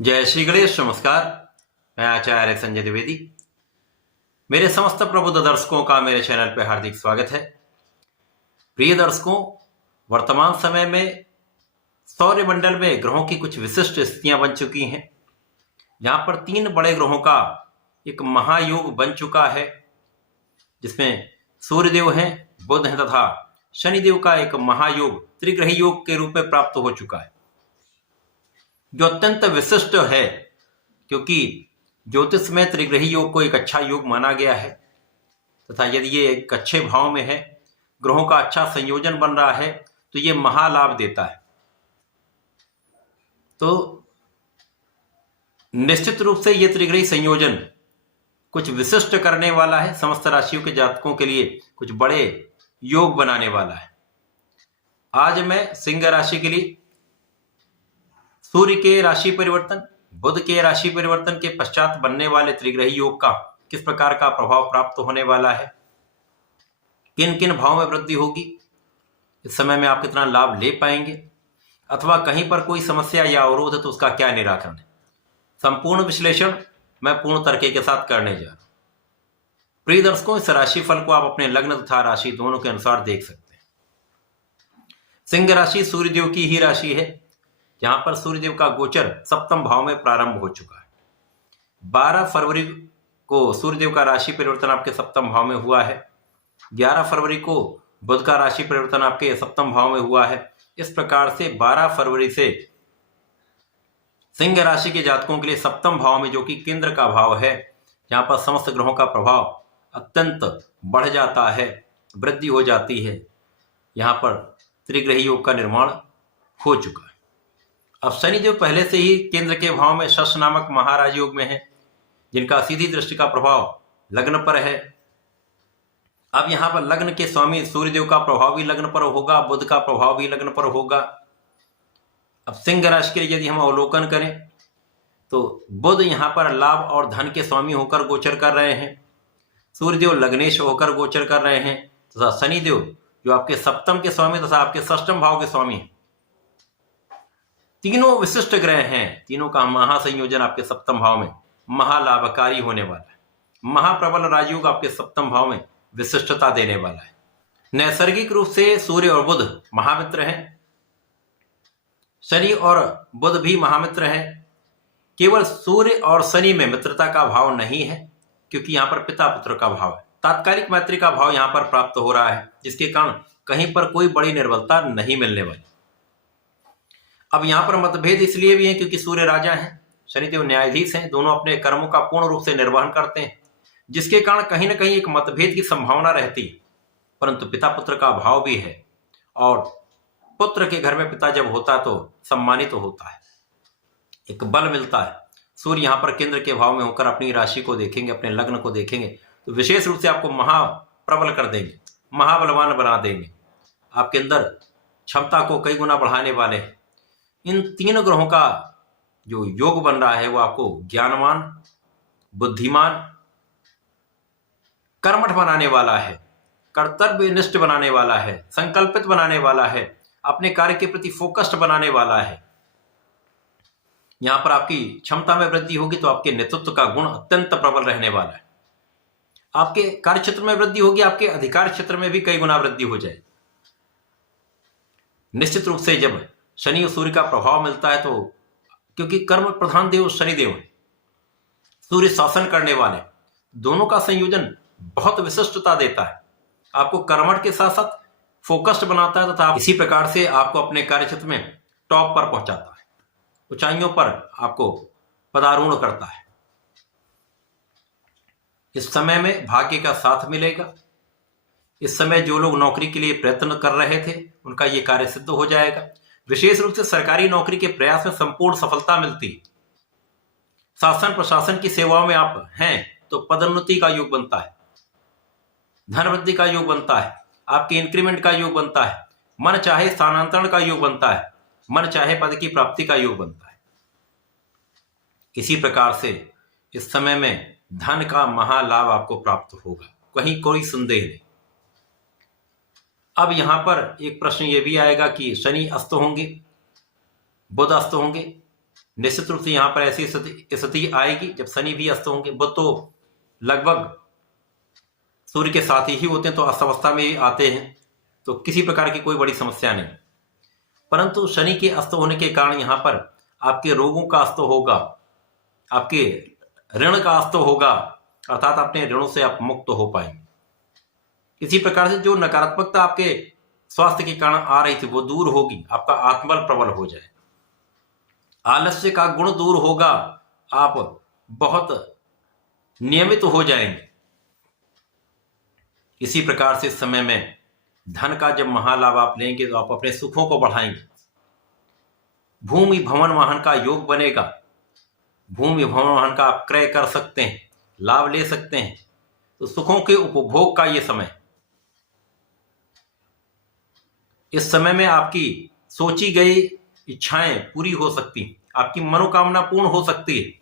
जय श्री गणेश। नमस्कार। मैं आचार्य संजय द्विवेदी। मेरे समस्त प्रबुद्ध दर्शकों का मेरे चैनल पर हार्दिक स्वागत है। प्रिय दर्शकों, वर्तमान समय में सौरमंडल में ग्रहों की कुछ विशिष्ट स्थितियां बन चुकी हैं, जहां पर 3 बड़े ग्रहों का एक महायोग बन चुका है, जिसमें सूर्यदेव हैं, बुध हैं तथा शनिदेव का एक महायोग त्रिग्रही योग के रूप में प्राप्त हो चुका है, जो अत्यंत विशिष्ट है, क्योंकि ज्योतिष में त्रिग्रही योग को एक अच्छा योग माना गया है तथा यदि ये एक अच्छे भाव में है, ग्रहों का अच्छा संयोजन बन रहा है, तो ये महालाभ देता है। तो निश्चित रूप से ये त्रिग्रही संयोजन कुछ विशिष्ट करने वाला है, समस्त राशियों के जातकों के लिए कुछ बड़े योग बनाने वाला है। आज मैं सिंह राशि के लिए सूर्य के राशि परिवर्तन, बुध के राशि परिवर्तन के पश्चात बनने वाले त्रिग्रही योग का किस प्रकार का प्रभाव प्राप्त होने वाला है, किन किन भावों में वृद्धि होगी, इस समय में आप कितना लाभ ले पाएंगे, अथवा कहीं पर कोई समस्या या अवरोध है तो उसका क्या निराकरण है, संपूर्ण विश्लेषण मैं पूर्ण तरीके के साथ करने जा रहा हूं। प्रिय दर्शकों, इस राशि फल को आप अपने लग्न तथा राशि दोनों के अनुसार देख सकते हैं। सिंह राशि सूर्यदेव की ही राशि है, जहां पर सूर्यदेव का गोचर सप्तम भाव में प्रारंभ हो चुका है। 12 फरवरी को सूर्यदेव का राशि परिवर्तन आपके सप्तम भाव में हुआ है। 11 फरवरी को बुध का राशि परिवर्तन आपके सप्तम भाव में हुआ है। इस प्रकार से 12 फरवरी से सिंह राशि के जातकों के लिए सप्तम भाव में, जो कि केंद्र का भाव है, जहां पर समस्त ग्रहों का प्रभाव अत्यंत बढ़ जाता है, वृद्धि हो जाती है, यहां पर त्रिग्रही योग का निर्माण हो चुका है। अब शनिदेव पहले से ही केंद्र के भाव में शश नामक महाराज योग में है, जिनका सीधी दृष्टि का प्रभाव लग्न पर है। अब यहां पर लग्न के स्वामी सूर्यदेव का प्रभाव भी लग्न पर होगा, बुध का प्रभाव भी लग्न पर होगा। अब सिंह राशि के लिए यदि हम अवलोकन करें तो बुध यहां पर लाभ और धन के स्वामी होकर गोचर कर रहे हैं, सूर्यदेव लग्नेश होकर गोचर कर रहे हैं, तथा शनिदेव जो आपके सप्तम के स्वामी तथा आपके षष्टम भाव के स्वामी हैं। तीनों विशिष्ट ग्रह हैं, तीनों का महासंयोजन आपके सप्तम भाव में महालाभकारी होने वाला है। महाप्रबल राजयोग आपके सप्तम भाव में विशिष्टता देने वाला है। नैसर्गिक रूप से सूर्य और बुध महामित्र हैं, शनि और बुध भी महामित्र हैं। केवल सूर्य और शनि में मित्रता का भाव नहीं है, क्योंकि यहां पर पिता पुत्र का भाव है, तात्कालिक मैत्री का भाव यहां पर प्राप्त हो रहा है, जिसके कारण कहीं पर कोई बड़ी निर्बलता नहीं मिलने वाली। अब यहां पर मतभेद इसलिए भी है क्योंकि सूर्य राजा हैं, शनिदेव न्यायाधीश हैं, दोनों अपने कर्मों का पूर्ण रूप से निर्वहन करते हैं, जिसके कारण कहीं ना कहीं एक मतभेद की संभावना रहती है। परंतु पिता पुत्र का भाव भी है, और पुत्र के घर में पिता जब होता तो सम्मानित तो होता है, एक बल मिलता है। सूर्य यहां पर केंद्र के भाव में होकर अपनी राशि को देखेंगे, अपने लग्न को देखेंगे, तो विशेष रूप से आपको महाप्रबल कर देंगे, महाबलवान बना देंगे, आपके अंदर क्षमता को कई गुना बढ़ाने वाले हैं। इन 3 ग्रहों का जो योग बन रहा है वो आपको ज्ञानवान, बुद्धिमान, कर्मठ बनाने वाला है, कर्तव्यनिष्ठ बनाने वाला है, संकल्पित बनाने वाला है, अपने कार्य के प्रति फोकस्ड बनाने वाला है। यहां पर आपकी क्षमता में वृद्धि होगी तो आपके नेतृत्व का गुण अत्यंत प्रबल रहने वाला है। आपके कार्य क्षेत्र में वृद्धि होगी, आपके अधिकार क्षेत्र में भी कई गुना वृद्धि हो जाएगी। निश्चित रूप से जब शनि और सूर्य का प्रभाव मिलता है, तो क्योंकि कर्म प्रधान देव शनिदेव है, सूर्य शासन करने वाले, दोनों का संयोजन बहुत विशिष्टता देता है, आपको कर्मठ के साथ साथ फोकस्ड बनाता है, तथा इसी प्रकार से आपको अपने कार्य क्षेत्र में टॉप पर पहुंचाता है, ऊंचाइयों पर आपको पदारूढ़ करता है। इस समय में भाग्य का साथ मिलेगा। इस समय जो लोग नौकरी के लिए प्रयत्न कर रहे थे, उनका ये कार्य सिद्ध हो जाएगा। विशेष रूप से सरकारी नौकरी के प्रयास में संपूर्ण सफलता मिलती है। शासन प्रशासन की सेवाओं में आप हैं तो पदोन्नति का योग बनता है, धन वृद्धि का योग बनता है, आपके इंक्रीमेंट का योग बनता है, मन चाहे स्थानांतरण का योग बनता है, मन चाहे पद की प्राप्ति का योग बनता है। इसी प्रकार से इस समय में धन का महालाभ आपको प्राप्त होगा, कहीं कोई संदेह नहीं। अब यहां पर एक प्रश्न यह भी आएगा कि शनि अस्त होंगे, बुध अस्त होंगे, निश्चित रूप से यहाँ पर ऐसी स्थिति आएगी जब शनि भी अस्त होंगे। वो तो लगभग सूर्य के साथ ही होते हैं, तो अस्तवस्था में ही आते हैं, तो किसी प्रकार की कोई बड़ी समस्या नहीं। परंतु शनि के अस्त होने के कारण यहाँ पर आपके रोगों का अस्त होगा, आपके ऋण का अस्त होगा, अर्थात अपने ऋणों से आप मुक्त हो पाएंगे। इसी प्रकार से जो नकारात्मकता आपके स्वास्थ्य के कारण आ रही थी वो दूर होगी, आपका आत्मबल प्रबल हो जाए, आलस्य का गुण दूर होगा, आप बहुत नियमित हो जाएंगे। इसी प्रकार से इस समय में धन का जब महालाभ आप लेंगे तो आप अपने सुखों को बढ़ाएंगे। भूमि भवन वाहन का योग बनेगा, भूमि भवन वाहन का आप क्रय कर सकते हैं, लाभ ले सकते हैं, तो सुखों के उपभोग का ये समय। इस समय में आपकी सोची गई इच्छाएं पूरी हो सकती, आपकी मनोकामना पूर्ण हो सकती है।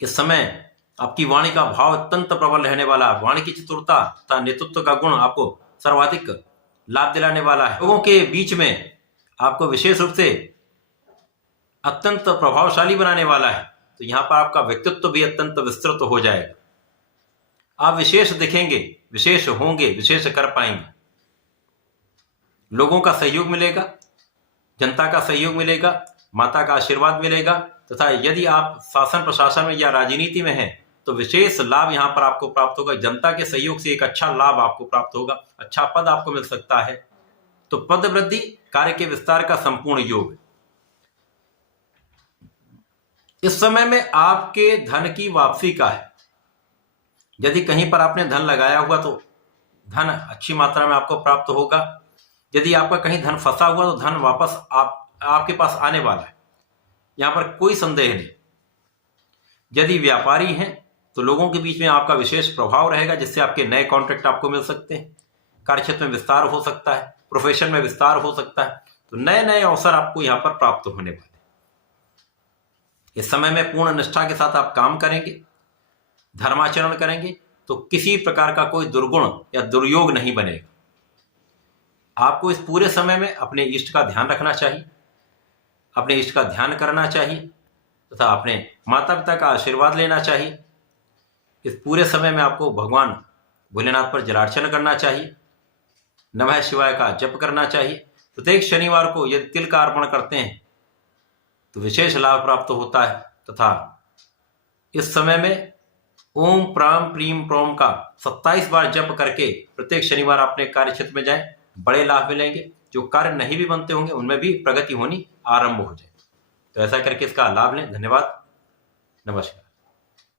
इस समय आपकी वाणी का भाव अत्यंत प्रबल रहने वाला है, वाणी की चतुरता तथा नेतृत्व का गुण आपको सर्वाधिक लाभ दिलाने वाला है। लोगों के बीच में आपको विशेष रूप से अत्यंत प्रभावशाली बनाने वाला है, तो यहाँ पर आपका व्यक्तित्व भी अत्यंत विस्तृत हो जाएगा। आप विशेष दिखेंगे, विशेष होंगे, विशेष कर पाएंगे। लोगों का सहयोग मिलेगा, जनता का सहयोग मिलेगा, माता का आशीर्वाद मिलेगा, तथा यदि आप शासन प्रशासन में या राजनीति में हैं तो विशेष लाभ यहाँ पर आपको प्राप्त होगा। जनता के सहयोग से एक अच्छा लाभ आपको प्राप्त होगा, अच्छा पद आपको मिल सकता है। तो पद वृद्धि, कार्य के विस्तार का संपूर्ण योग। इस समय में आपके धन की वापसी का है। यदि कहीं पर आपने धन लगाया हुआ तो धन अच्छी मात्रा में आपको प्राप्त होगा। यदि आपका कहीं धन फंसा हुआ तो धन वापस आपके पास आने वाला है, यहां पर कोई संदेह नहीं। यदि व्यापारी हैं तो लोगों के बीच में आपका विशेष प्रभाव रहेगा, जिससे आपके नए कॉन्ट्रैक्ट आपको मिल सकते हैं, कार्यक्षेत्र में विस्तार हो सकता है, प्रोफेशन में विस्तार हो सकता है, तो नए नए अवसर आपको यहां पर प्राप्त होने वाले। इस समय में पूर्ण निष्ठा के साथ आप काम करेंगे, धर्माचरण करेंगे, तो किसी प्रकार का कोई दुर्गुण या दुर्योग नहीं बनेगा। आपको इस पूरे समय में अपने इष्ट का ध्यान रखना चाहिए, अपने इष्ट का ध्यान करना चाहिए, तथा अपने माता पिता का आशीर्वाद लेना चाहिए। इस पूरे समय में आपको भगवान भोलेनाथ पर जलार्चन करना चाहिए, नमः शिवाय का जप करना चाहिए। प्रत्येक शनिवार को यदि तिल का अर्पण करते हैं तो विशेष लाभ प्राप्त होता है। तथा इस समय में ओम प्राम प्रीम प्रोम का 27 बार जप करके प्रत्येक शनिवार अपने कार्य क्षेत्र में जाएं, बड़े लाभ मिलेंगे। जो कार्य नहीं भी बनते होंगे उनमें भी प्रगति होनी आरंभ हो जाए। तो ऐसा करके इसका लाभ लें। धन्यवाद, नमस्कार।